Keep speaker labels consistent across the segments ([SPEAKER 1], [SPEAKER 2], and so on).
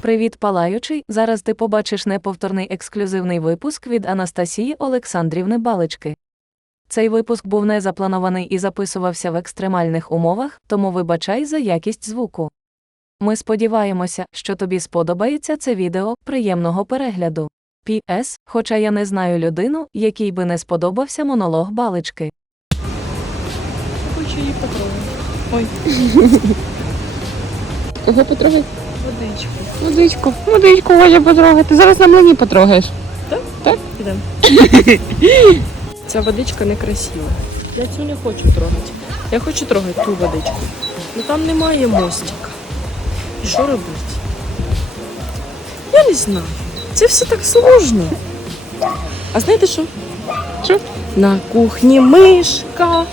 [SPEAKER 1] Привіт, палаючий! Зараз ти побачиш неповторний ексклюзивний випуск від Анастасії Олександрівни Балички. Цей випуск був не запланований і записувався в екстремальних умовах, тому вибачай за якість звуку. Ми сподіваємося, що тобі сподобається це відео. Приємного перегляду. П.С. Хоча я не знаю людину, якій би не сподобався монолог балички.
[SPEAKER 2] Хочу її потрогати. Ой,
[SPEAKER 3] Кого потрогати?
[SPEAKER 2] Водичку.
[SPEAKER 3] Водичку. Водичку хоче потрогати. Зараз на млині потрогаєш.
[SPEAKER 2] Підемо. Ця водичка некрасива. Я цю не хочу трогати. Я хочу трогати ту водичку. Ну там немає мостика. І що робити? Я не знаю. Це все так сложно. А знаєте що?
[SPEAKER 3] Що?
[SPEAKER 2] На кухні мишка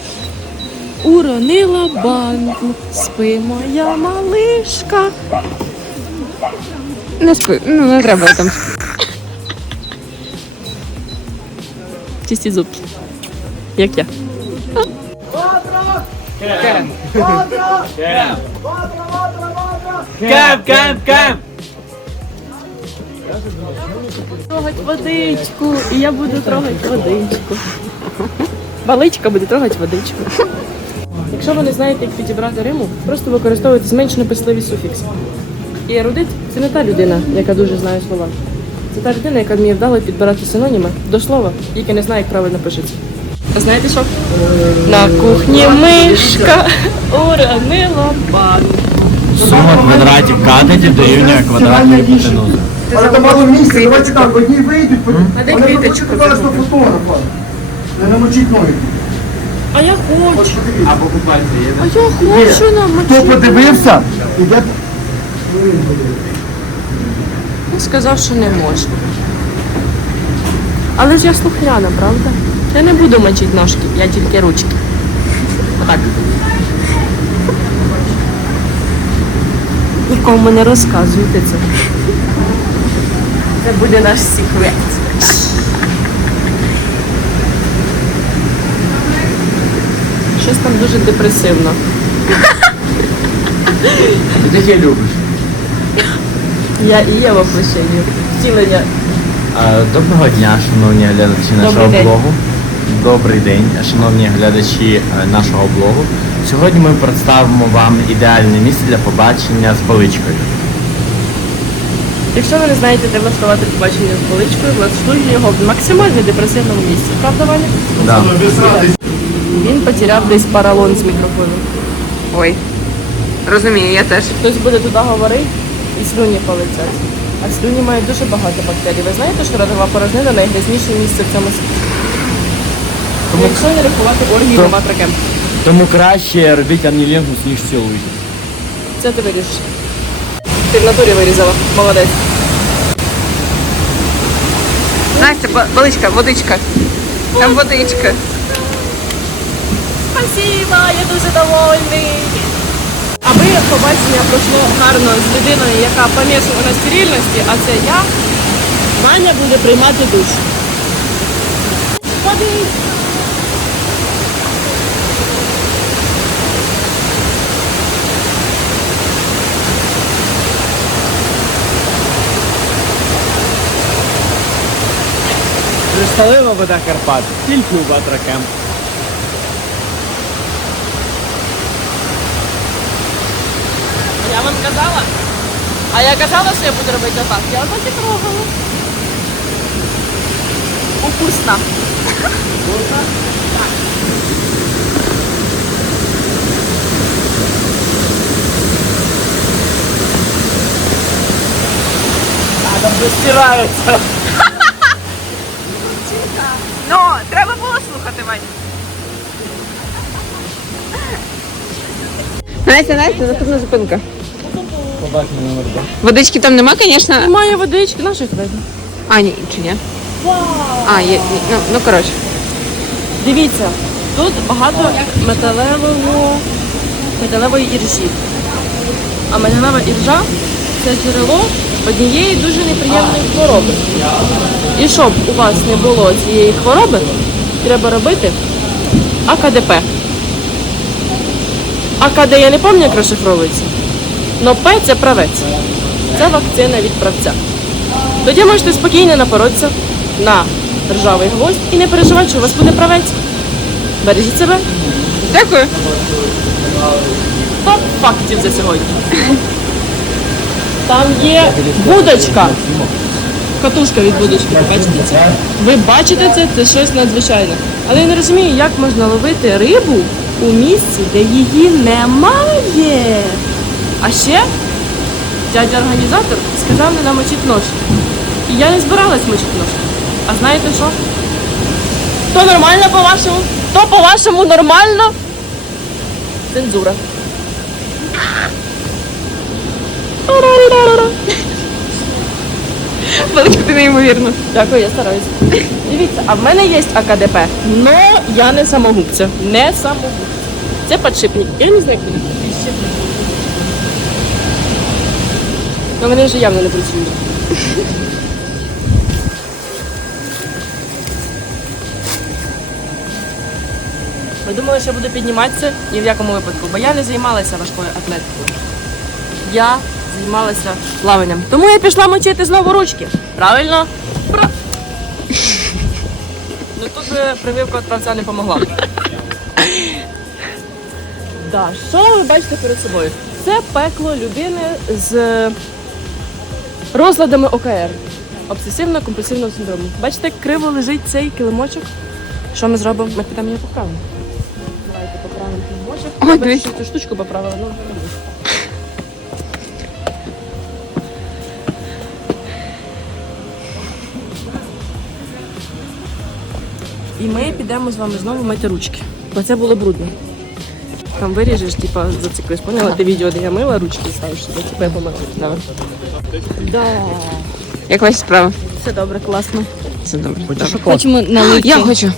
[SPEAKER 2] уронила банку. Спи моя малишка.
[SPEAKER 3] Не спи, ну не треба там.
[SPEAKER 2] Чисті зубки. Як я.
[SPEAKER 4] Кем, кем, кем?
[SPEAKER 2] Трогать водичку. І я буду трогати водичку. Баличка буде трогати водичку. Якщо ви не знаєте, як підібрати риму, просто використовуйте зменшено писливі суфікси. І ерудит це не та людина, яка дуже знає слова. Це та людина, яка вміє вдало підбирати синоніми до слова, яке не знає, як правильно пишеться. А знаєте що? На кухні мишка уронила банку.
[SPEAKER 4] Сума квадратів катетів дорівнює квадратної гіпотенузи.
[SPEAKER 5] Але там мало місця, давайте так, одні вийдуть, потім.
[SPEAKER 2] А
[SPEAKER 5] Вони покажуть на фотографа. Не намочіть ноги.
[SPEAKER 2] А я хочу.
[SPEAKER 4] Або купальці є.
[SPEAKER 2] А я хочу нам
[SPEAKER 5] Хто подивився? Іде
[SPEAKER 2] Він сказав, що не можна. Але ж я слухняна, правда? Я не буду мочити ножки, я тільки ручки. Отак. Нікому не розказуйте це. Це буде наш секрет. Щось там дуже депресивно.
[SPEAKER 4] Ти таке любиш.
[SPEAKER 2] Я і є воплощення. Втілення.
[SPEAKER 4] Доброго дня, шановні глядачі нашого
[SPEAKER 2] Добрий день.
[SPEAKER 4] блогу. Добрий день, шановні глядачі е, нашого блогу. Сьогодні ми представимо вам ідеальне місце для побачення з баличкою.
[SPEAKER 2] Якщо ви не знаєте, де влаштувати побачення з поличкою, влаштуйте його в максимально депресивному місці. Правда, Ваня?
[SPEAKER 4] Да.
[SPEAKER 2] Він потеряв десь паралон з мікрофоном.
[SPEAKER 3] Ой. Розумію, я теж.
[SPEAKER 2] Хтось буде туди говорити і слюні полетять. А слюні мають дуже багато бактерій. Ви знаєте, що ротова порожнина найгрязніше місце в цьому світі? Якщо не рахувати оргії,
[SPEAKER 4] То-
[SPEAKER 2] нема тракем.
[SPEAKER 4] Тому краще робіть анілінгус, ніж цілуйте.
[SPEAKER 2] Це ти вирішиш. Ти в натурі вирізала. Молодець.
[SPEAKER 3] Настя, ба- баличка, водичка. Там водичка.
[SPEAKER 2] Спасибо, я дуже довольний. Аби побачення пройшло гарно з людиною, яка помішана на стерильності, а це я, Маня буде приймати душ. Ходи.
[SPEAKER 4] Кришталева вода Карпат, тільки у Батракем.
[SPEAKER 2] Я вам казала? А я казала, що я буду робити отак. Я отак і трогала. Укусно.
[SPEAKER 4] А там вже стирається.
[SPEAKER 3] Ну, треба було слухати, Ваня. Настя, Настя, наступна зупинка.
[SPEAKER 4] Побачимо номер два.
[SPEAKER 3] Водички там нема, звісно.
[SPEAKER 2] Немає водички, наших веде.
[SPEAKER 3] А, ні, чи ні? А, є, ні, ну, ну коротше.
[SPEAKER 2] Дивіться, тут багато металевого, металевої іржі. А металева іржа це джерело однієї дуже неприємної хвороби. І щоб у вас не було цієї хвороби, треба робити АКДП. АКД я не пам'ятаю, як розшифровується. Но П це правець. Це вакцина від правця. Тоді можете спокійно напоротися на ржавий гвоздь і не переживати, що у вас буде правець. Бережіть себе.
[SPEAKER 3] Дякую.
[SPEAKER 2] Топ фактів за сьогодні. Там є будочка. Катушка від будочки. Бачите це? Ви бачите це? Це щось надзвичайне. Але я не розумію, як можна ловити рибу у місці, де її немає. А ще дядя організатор сказав не намочити ножки. І я не збиралась мочити ножки. А знаєте що? То нормально по-вашому? То по-вашому нормально? Цензура.
[SPEAKER 3] Величка, ти неймовірна.
[SPEAKER 2] Дякую, я стараюся. Дивіться, а в мене є АКДП, але я не самогубця. Не самогубця. Це підшипник. Я не знаю, як. Ну вони вже явно не працюють. Ви думали, що я буду підніматися ні в якому випадку, бо я не займалася важкою атлетикою. Я займалася плаванням. Тому я пішла мочити знову ручки. Правильно? Пра... Ну тут би прививка від правця не помогла. Да, що ви бачите перед собою? Це пекло людини з розладами ОКР. Обсесивно-компульсивного синдрому. Бачите, як криво лежить цей килимочок. Що ми зробимо? Ми підемо її поправимо. Давайте поправимо килимочок.
[SPEAKER 3] Ой, дивіться.
[SPEAKER 2] що цю штучку поправила. Ну, І ми підемо з вами знову мити ручки. Бо це було брудно. Там виріжеш, типа, зациклиш. Поняла? Ти відео, де я мила ручки ставиш типа я помила. Давай. Да.
[SPEAKER 3] Як ваші справи?
[SPEAKER 2] Все добре, класно.
[SPEAKER 3] Все добре. добре.
[SPEAKER 6] Хочемо наливки.
[SPEAKER 3] Я хочу.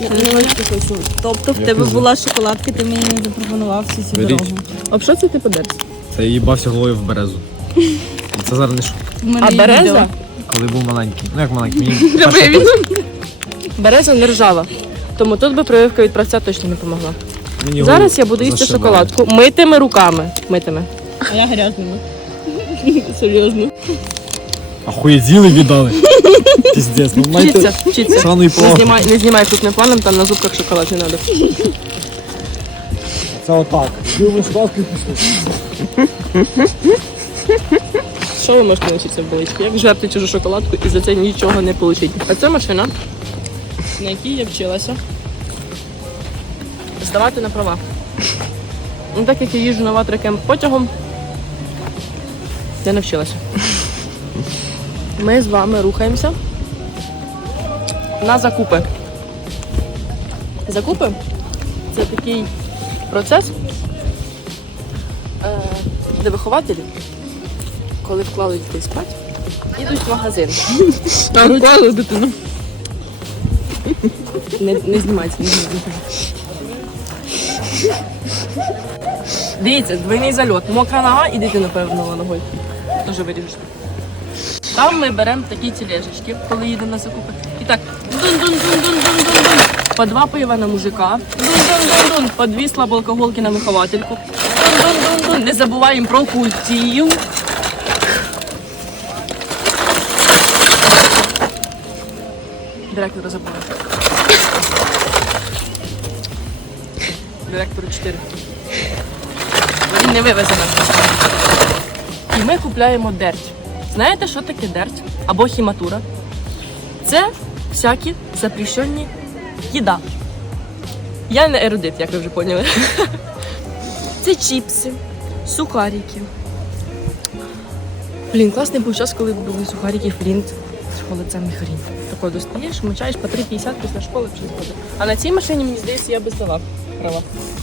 [SPEAKER 2] Наливки хочу.
[SPEAKER 6] Тобто в тебе була шоколадка, ти мені не запропонував всю цю
[SPEAKER 7] Беріть.
[SPEAKER 6] дорогу.
[SPEAKER 2] А що це ти подерся?
[SPEAKER 7] Та я їбався головою в березу. Це зараз не шутка.
[SPEAKER 6] В мене
[SPEAKER 2] А
[SPEAKER 6] є
[SPEAKER 2] береза?
[SPEAKER 7] Коли був маленький. Ну як маленький, мені перша
[SPEAKER 2] Береза не ржава. Тому тут би прививка від правця точно не допомогла.
[SPEAKER 7] мені
[SPEAKER 2] Зараз я буду їсти шоколадку митими руками. Митими.
[SPEAKER 6] А я грязними.
[SPEAKER 2] Серйозно.
[SPEAKER 7] Ахуєділи віддали. Піздець, ну знаєте,
[SPEAKER 2] вчіться.
[SPEAKER 7] сраний
[SPEAKER 2] Не знімай, не знімай крупним планом, там на зубках шоколад не треба.
[SPEAKER 7] Це отак. Дивимо шкалки пішли.
[SPEAKER 2] Що ви можете навчитися в баличці? Як жерти чужу шоколадку і за це нічого не отримати? А це машина, на якій я вчилася здавати на права. Ну, так як я їжджу на ватрикем потягом, я навчилася. Ми з вами рухаємося на закупи. Закупи це такий процес, е, де вихователі коли вклали дітей спати, їдуть в магазин.
[SPEAKER 3] А вклали дитину.
[SPEAKER 2] Не, не знімайте, не знімайте. Дивіться, двойний зальот. Мокра нога і дитина певно ногою. Дуже виріжеш. Там ми беремо такі тележечки, коли їдемо на закупи. І так, дун-дун-дун-дун-дун-дун-дун. По два пива на мужика. Дун-дун-дун-дун. По дві слабоалкоголки на виховательку. Дун-дун-дун-дун. Не забуваємо про культів. Директора забула. Директору 4. Не вивезе нас. І ми купляємо дерть. Знаєте, що таке дерть? Або хіматура? Це всякі запрещені їда. Я не ерудит, як ви вже поняли. Це чіпси, сухарики. Блін, класний був час, коли були сухарики флінт з холодцем і хрін. Тако достаєш, мочаєш по 3,50 після школи вже згодом. А на цій машині, мені здається, я би здала права.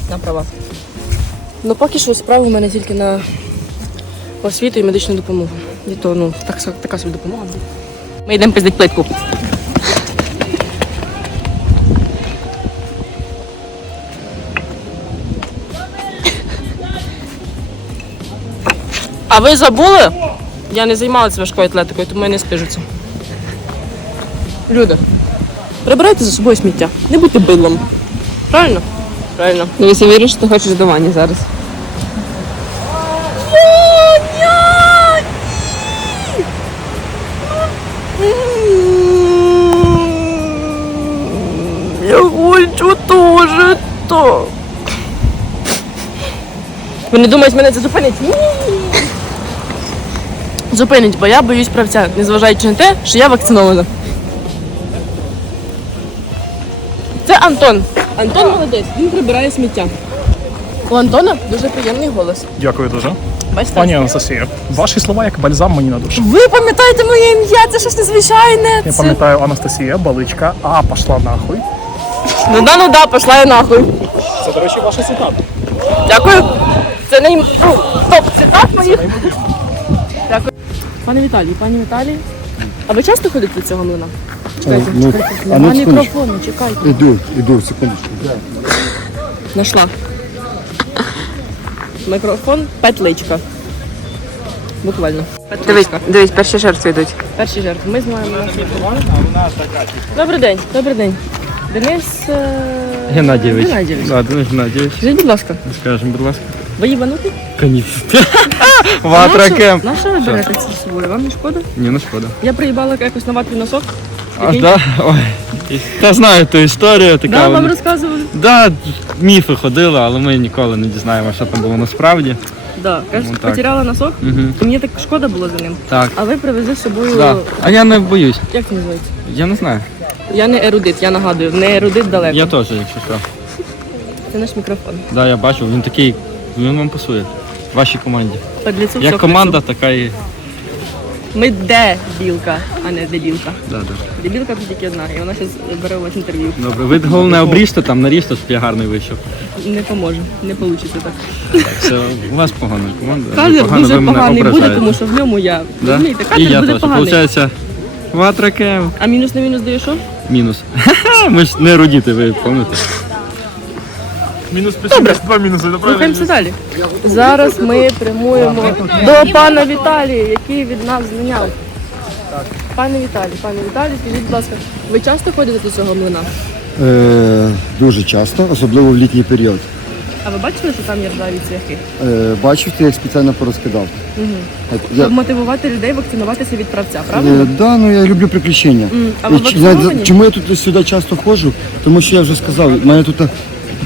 [SPEAKER 2] На права. Ну поки що справи у мене тільки на освіту і медичну допомогу. І то, ну, так, така собі допомога. Ми йдемо пиздить плитку. А ви забули? Я не займалася важкою атлетикою, тому я не спижуся. Люди, прибирайте за собою сміття. Не будьте бидлом. Правильно? Правильно.
[SPEAKER 3] Дивись, я вірю, що ти хочеш до Вані зараз. Я хочу теж.
[SPEAKER 2] Вони думають, мене це зупинить. Зупинить, бо я боюсь правця, незважаючи на те, що я вакцинована. Це Антон. Антон молодець, він прибирає сміття. У Антона дуже приємний голос.
[SPEAKER 8] Дякую дуже.
[SPEAKER 2] Бачите?
[SPEAKER 8] Пані Анастасія, ваші слова як бальзам мені на душу.
[SPEAKER 2] Ви пам'ятаєте моє ім'я, це щось незвичайне.
[SPEAKER 8] Я
[SPEAKER 2] Це...
[SPEAKER 8] пам'ятаю Анастасія, баличка, а пошла нахуй.
[SPEAKER 2] Ну да, ну да, пошла я нахуй.
[SPEAKER 8] Це, до речі, ваша цитата.
[SPEAKER 2] Дякую. Це не топ цитат моїх. Дякую. Пане Віталій, пані Віталій. А ви часто ходите до цього млина? Чекайте,
[SPEAKER 5] ну,
[SPEAKER 2] чекайте.
[SPEAKER 5] а
[SPEAKER 2] Нема
[SPEAKER 5] ну, секундочку.
[SPEAKER 2] мікрофону, чекайте.
[SPEAKER 5] Іду, іду, секундочку.
[SPEAKER 2] Нашла. Мікрофон петличка. Буквально.
[SPEAKER 3] Дивись,
[SPEAKER 2] Петличка.
[SPEAKER 3] дивись, перші жертви йдуть.
[SPEAKER 2] Перші жертви. Ми знаємо наш мікрофон. Добрий день, добрий день. Денис е...
[SPEAKER 7] Геннадійович.
[SPEAKER 2] Геннадійович.
[SPEAKER 7] Да, Денис Геннадійович.
[SPEAKER 2] Скажіть, будь ласка,
[SPEAKER 7] Скажемо, будь ласка.
[SPEAKER 2] ви їбанути?
[SPEAKER 7] Конечно. Ватракем.
[SPEAKER 2] На що ви берете це з собою? Вам не шкода?
[SPEAKER 7] Ні, не шкода.
[SPEAKER 2] Я приїбала якось на ватрі носок.
[SPEAKER 7] А, да? Ой. Я знаю ту історію, така.
[SPEAKER 2] Да, вам
[SPEAKER 7] вона-
[SPEAKER 2] розказували?
[SPEAKER 7] Да, міфи ходили, але ми ніколи не дізнаємося, що там було насправді.
[SPEAKER 2] Да.
[SPEAKER 7] Ну, так.
[SPEAKER 2] потеряла носок.
[SPEAKER 7] Угу.
[SPEAKER 2] Мені так шкода було за ним.
[SPEAKER 7] Так.
[SPEAKER 2] А ви привезли з собою.
[SPEAKER 7] Да. А я не боюсь.
[SPEAKER 2] Як це називається?
[SPEAKER 7] Я не знаю.
[SPEAKER 2] Я не ерудит, я нагадую, не ерудит далеко.
[SPEAKER 7] Я теж, якщо що.
[SPEAKER 2] Це наш мікрофон.
[SPEAKER 7] Да, я бачу, він такий, він вам пасує. Вашій команді. Як команда, така і.
[SPEAKER 2] Ми де білка, а не дебілка.
[SPEAKER 7] Да, да.
[SPEAKER 2] Дебілка тут тільки одна, і вона зараз бере у вас інтерв'ю.
[SPEAKER 7] Добре. Ви головне обріжте там, наріжте, щоб я гарний вийшов.
[SPEAKER 2] Не поможе, не вийде так.
[SPEAKER 7] Так, Все, у вас погана команда.
[SPEAKER 2] Кадр
[SPEAKER 7] погано,
[SPEAKER 2] дуже
[SPEAKER 7] мене
[SPEAKER 2] поганий буде,
[SPEAKER 7] ображаєте.
[SPEAKER 2] тому що в ньому я.
[SPEAKER 7] Да?
[SPEAKER 2] Розумієте,
[SPEAKER 7] І я
[SPEAKER 2] буде
[SPEAKER 7] теж.
[SPEAKER 2] поганий.
[SPEAKER 7] Получається, ватракем.
[SPEAKER 2] А мінус на мінус дає що?
[SPEAKER 7] Мінус. Ми ж не родіти, ви пам'ятаєте?
[SPEAKER 2] Добре. Рухаємося далі. Зараз ми прямуємо до пана Віталія, який від нас зняв. Пане Віталій, пане Віталій, скажіть, будь ласка, ви часто ходите до цього млина?
[SPEAKER 5] Е, дуже часто, особливо в літній період.
[SPEAKER 2] А ви бачили, що там є ржаві цвяхи?
[SPEAKER 5] Е, бачив, ти як спеціально порозкидав.
[SPEAKER 2] Угу.
[SPEAKER 5] От я,
[SPEAKER 2] Щоб мотивувати людей вакцинуватися від правця,
[SPEAKER 5] е,
[SPEAKER 2] правильно?
[SPEAKER 5] да, ну я люблю приключення.
[SPEAKER 2] М, А ви
[SPEAKER 5] І чи- знаєте,
[SPEAKER 2] вакциновані?
[SPEAKER 5] чому я тут сюди часто ходжу? Тому що я вже сказав, в мене тут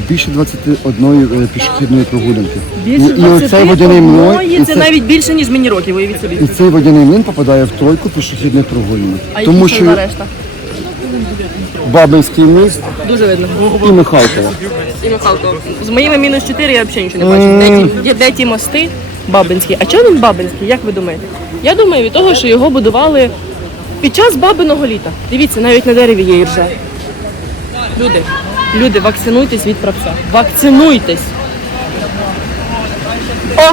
[SPEAKER 5] більше 21 е, пішохідної прогулянки.
[SPEAKER 2] Більше
[SPEAKER 5] і, і оцей водяний млин, і,
[SPEAKER 2] це
[SPEAKER 5] це-
[SPEAKER 2] навіть більше, ніж мені років, уявіть собі.
[SPEAKER 5] і цей водяний млин попадає в тройку пішохідних прогулянок.
[SPEAKER 2] А
[SPEAKER 5] Тому що
[SPEAKER 2] решта?
[SPEAKER 5] Бабинський міст
[SPEAKER 2] Дуже видно.
[SPEAKER 5] і Михалково.
[SPEAKER 2] І Михалко. З моїми мінус 4 я взагалі нічого не бачу. Де ті, де, ті мости Бабинські? А чому він Бабинський? Як ви думаєте? Я думаю від того, що його будували під час бабиного літа. Дивіться, навіть на дереві є іржа. Люди, люди, вакцинуйтесь від правця. Вакцинуйтесь. О!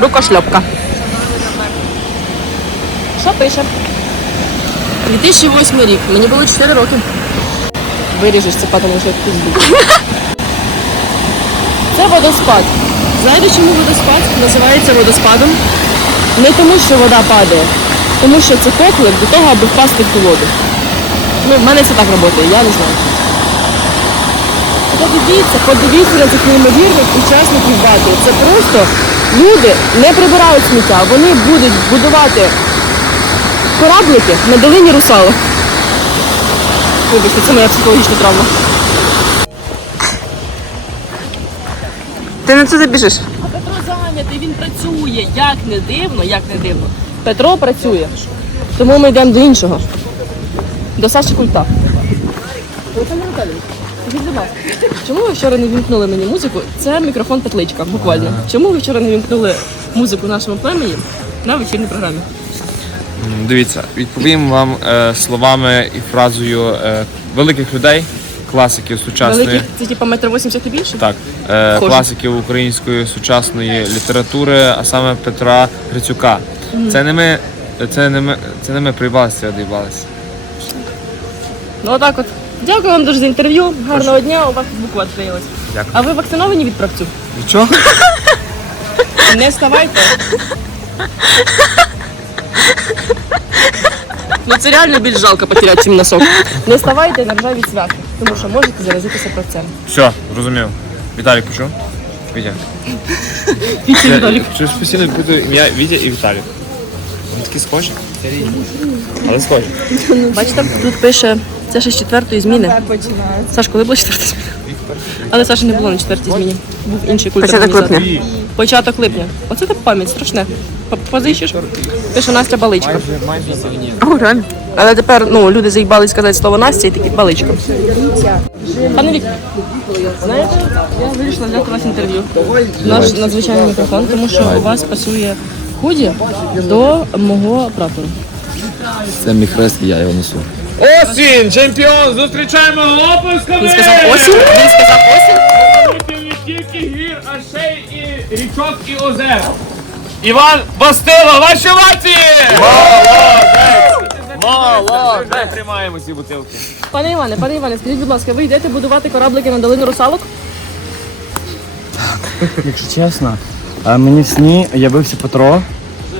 [SPEAKER 2] Рукошльопка. Що пише? 2008 рік. Мені було 4 роки. Виріжеш це, тому що пізду. Це водоспад. Знаєте, чому водоспад називається водоспадом? Не тому, що вода падає, тому що це поклик до того, аби впасти в ту воду. Ну, в мене це так працює, я не знаю. Подивіться, подивіться на цих неймовірних учасників бату. Це просто люди не прибирають сміття, вони будуть будувати кораблики на долині русалок. Вибачте, це моя психологічна травма.
[SPEAKER 3] Ти не туди біжиш?
[SPEAKER 2] А Петро зайнятий, він працює. Як не дивно, як не дивно. Петро працює. Тому ми йдемо до іншого. До Саші Культа. Олександр Віталійович, скажіть, будь ласка, чому ви вчора не вімкнули мені музику? Це мікрофон петличка, буквально. Чому ви вчора не вімкнули музику нашому племені на вечірній програмі?
[SPEAKER 9] Дивіться, відповім вам е, словами і фразою е, великих людей, класиків сучасної
[SPEAKER 2] Великий, це типа метр вісімдесят і більше?
[SPEAKER 9] так, е,
[SPEAKER 2] Схоже.
[SPEAKER 9] класиків української сучасної літератури, а саме Петра Грицюка. Це не ми, це не ми, це не ми приїбалися, це доїбалися.
[SPEAKER 2] Ну отак от. Дякую вам дуже за інтерв'ю. Гарного дня. У вас буква.
[SPEAKER 9] Дякую.
[SPEAKER 2] А ви вакциновані від правцю?
[SPEAKER 9] Від чого?
[SPEAKER 2] Не вставайте. Ну це реально більш жалко потеряти, чим носок. Не вставайте на ржаві цвяхи, тому що можете заразитися правцем.
[SPEAKER 9] Все, зрозумів. Віталій почув? Вітя.
[SPEAKER 2] Вітя Віталік.
[SPEAKER 9] Чуєш постійно буду ім'я Вітя і Віталій. Вони такі схожі? Але схожі.
[SPEAKER 2] Бачите, тут пише, це ще з четвертої зміни. Саш, коли була четверта зміна? Але Саші не було на четвертій зміні. Був інший культ
[SPEAKER 3] Початок липня.
[SPEAKER 2] Початок липня. Оце так пам'ять, страшне. П- Позичиш, пише Настя Баличка.
[SPEAKER 3] О, реально.
[SPEAKER 2] Але тепер ну, люди заїбали сказати слово Настя і такі баличка. Пане Вік, знаєте, я вирішила взяти у вас інтерв'ю. Наш надзвичайний мікрофон, тому що у вас пасує худі до мого прапору.
[SPEAKER 5] Це мій хрест, і я його несу.
[SPEAKER 9] Осінь! Чемпіон! Зустрічаємо оплесками!
[SPEAKER 2] Він сказав осінь, він сказав осінь.
[SPEAKER 9] Не тільки гір, а ще й і річок і озер. Іван Бастило, ваші овації! Молодець! Молодець! Тримаємо ці бутилки.
[SPEAKER 2] Пане Іване, пане Іване, скажіть, будь ласка, ви йдете будувати кораблики на долину русалок?
[SPEAKER 4] Якщо чесно, е, мені в сні явився Петро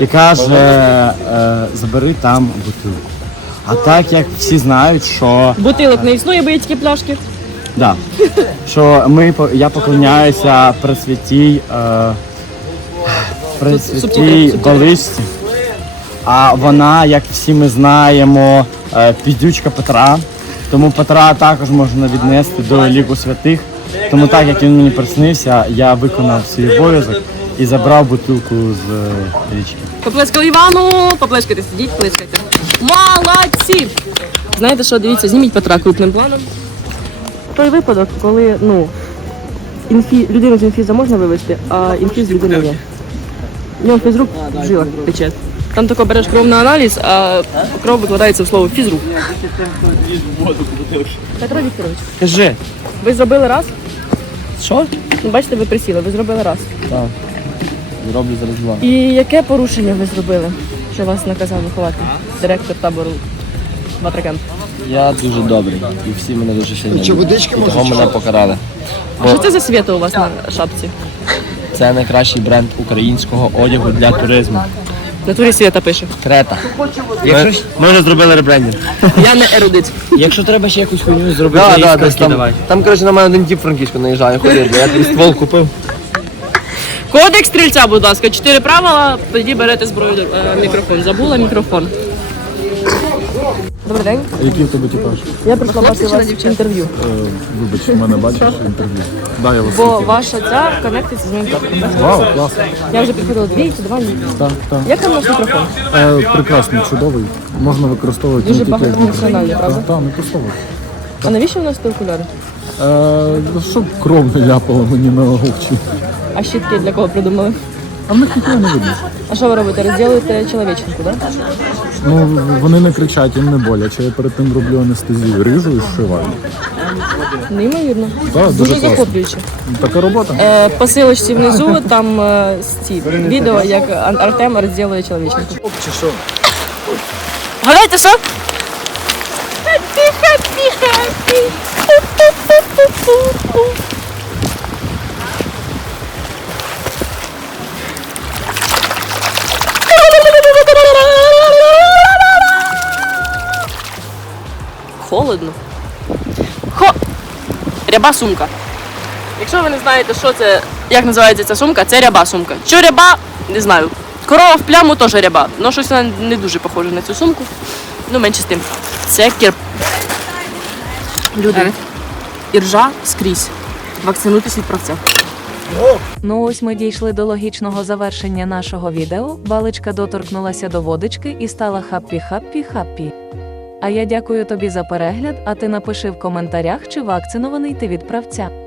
[SPEAKER 4] і каже, е, забери там бутилку. А так як всі знають, що
[SPEAKER 2] Бутилок не існує, бо є тільки пляшки.
[SPEAKER 4] Да. Що ми по- я поклоняюся пресвятій, е, пресвятій
[SPEAKER 2] субтитри.
[SPEAKER 4] Баличці. А вона, як всі ми знаємо, е, підючка Петра. Тому Петра також можна віднести до ліку святих. Тому так як він мені приснився, я виконав свій обов'язок і забрав бутилку з е, річки.
[SPEAKER 2] Поплескали Івану, поплескайте, сидіть, плескайте. Молодці! Знаєте що, дивіться, зніміть Петра крупним планом. Той випадок, коли ну, інфі, людину з інфіза можна вивезти, а інфіз людини ні. В ньому фізрук в жилах тече. Там тако береш кров на аналіз, а кров викладається в слово фізрук. Петро Вікторович,
[SPEAKER 4] Кажи,
[SPEAKER 2] ви зробили раз?
[SPEAKER 4] що?
[SPEAKER 2] Ну, бачите, ви присіли, ви зробили раз. Так.
[SPEAKER 4] Зроблю зараз два.
[SPEAKER 2] І яке порушення ви зробили, що вас наказав виховати директор табору Ватракемп?
[SPEAKER 10] Я дуже добрий, і всі мене дуже сильно
[SPEAKER 5] Чи
[SPEAKER 10] люблять.
[SPEAKER 5] водички
[SPEAKER 10] І того мене покарали.
[SPEAKER 2] А що це за свято у вас на шапці?
[SPEAKER 10] Це найкращий бренд українського одягу для туризму.
[SPEAKER 2] На турі свята пише.
[SPEAKER 10] Трета. Якщо,
[SPEAKER 4] Ми вже зробили ребрендінг.
[SPEAKER 2] Я не ерудит.
[SPEAKER 10] якщо треба ще якусь хуйню зробити,
[SPEAKER 5] Да,
[SPEAKER 10] да,
[SPEAKER 5] десь там.
[SPEAKER 10] давай. Там, коротше, на мене один тип франківську наїжджає, ходив, бо я тобі ствол купив.
[SPEAKER 2] Кодекс стрільця, будь ласка, чотири правила, тоді берете зброю е, мікрофон. Забула мікрофон. Добрий день.
[SPEAKER 8] Який в тебе типаж?
[SPEAKER 2] Я прийшла бачити вас інтерв'ю.
[SPEAKER 8] Вибач, в мене бачиш інтерв'ю. Да, я вас
[SPEAKER 2] Бо ваша ця конектиться з моїм топком.
[SPEAKER 8] Вау, класно.
[SPEAKER 2] Я вже підходила двічі, два ні.
[SPEAKER 8] Так, так.
[SPEAKER 2] Як там наш мікрофон?
[SPEAKER 8] Е, прекрасний, чудовий. Можна використовувати
[SPEAKER 2] Дуже
[SPEAKER 8] не тільки як
[SPEAKER 2] багатофункціональний, правда?
[SPEAKER 8] Так, не кусовий.
[SPEAKER 2] А навіщо у нас ті окуляри?
[SPEAKER 8] Е, щоб кров не ляпала мені на очі.
[SPEAKER 2] А щітки для кого придумали?
[SPEAKER 8] А в них нікого не видно.
[SPEAKER 2] А що ви робите? Розділуєте чоловіченку, так?
[SPEAKER 8] Ну, вони не кричать, їм не боляче. Я перед тим роблю анестезію, ріжу і зшиваю.
[SPEAKER 2] Неймовірно.
[SPEAKER 8] Так,
[SPEAKER 2] дуже
[SPEAKER 8] класно.
[SPEAKER 2] захоплююче.
[SPEAKER 8] Така робота.
[SPEAKER 2] Е, по силочці внизу там е, ці відео, як Ан- Артем розділує чоловіченку.
[SPEAKER 8] Чи що?
[SPEAKER 2] Гадайте, що? Хеппі, хеппі, хеппі. Холодно. Хо! Ряба сумка. Якщо ви не знаєте, що це, як називається ця сумка, це ряба сумка. Що ряба, не знаю. Корова в пляму теж ряба. Ну щось вона не дуже похоже на цю сумку. Ну, менше з тим. Це кір. Люди. Іржа скрізь. Вакцинуйтесь від правця.
[SPEAKER 1] Ну ось ми дійшли до логічного завершення нашого відео. Баличка доторкнулася до водички і стала хаппі-хаппі-хаппі. А я дякую тобі за перегляд, а ти напиши в коментарях, чи вакцинований ти від правця.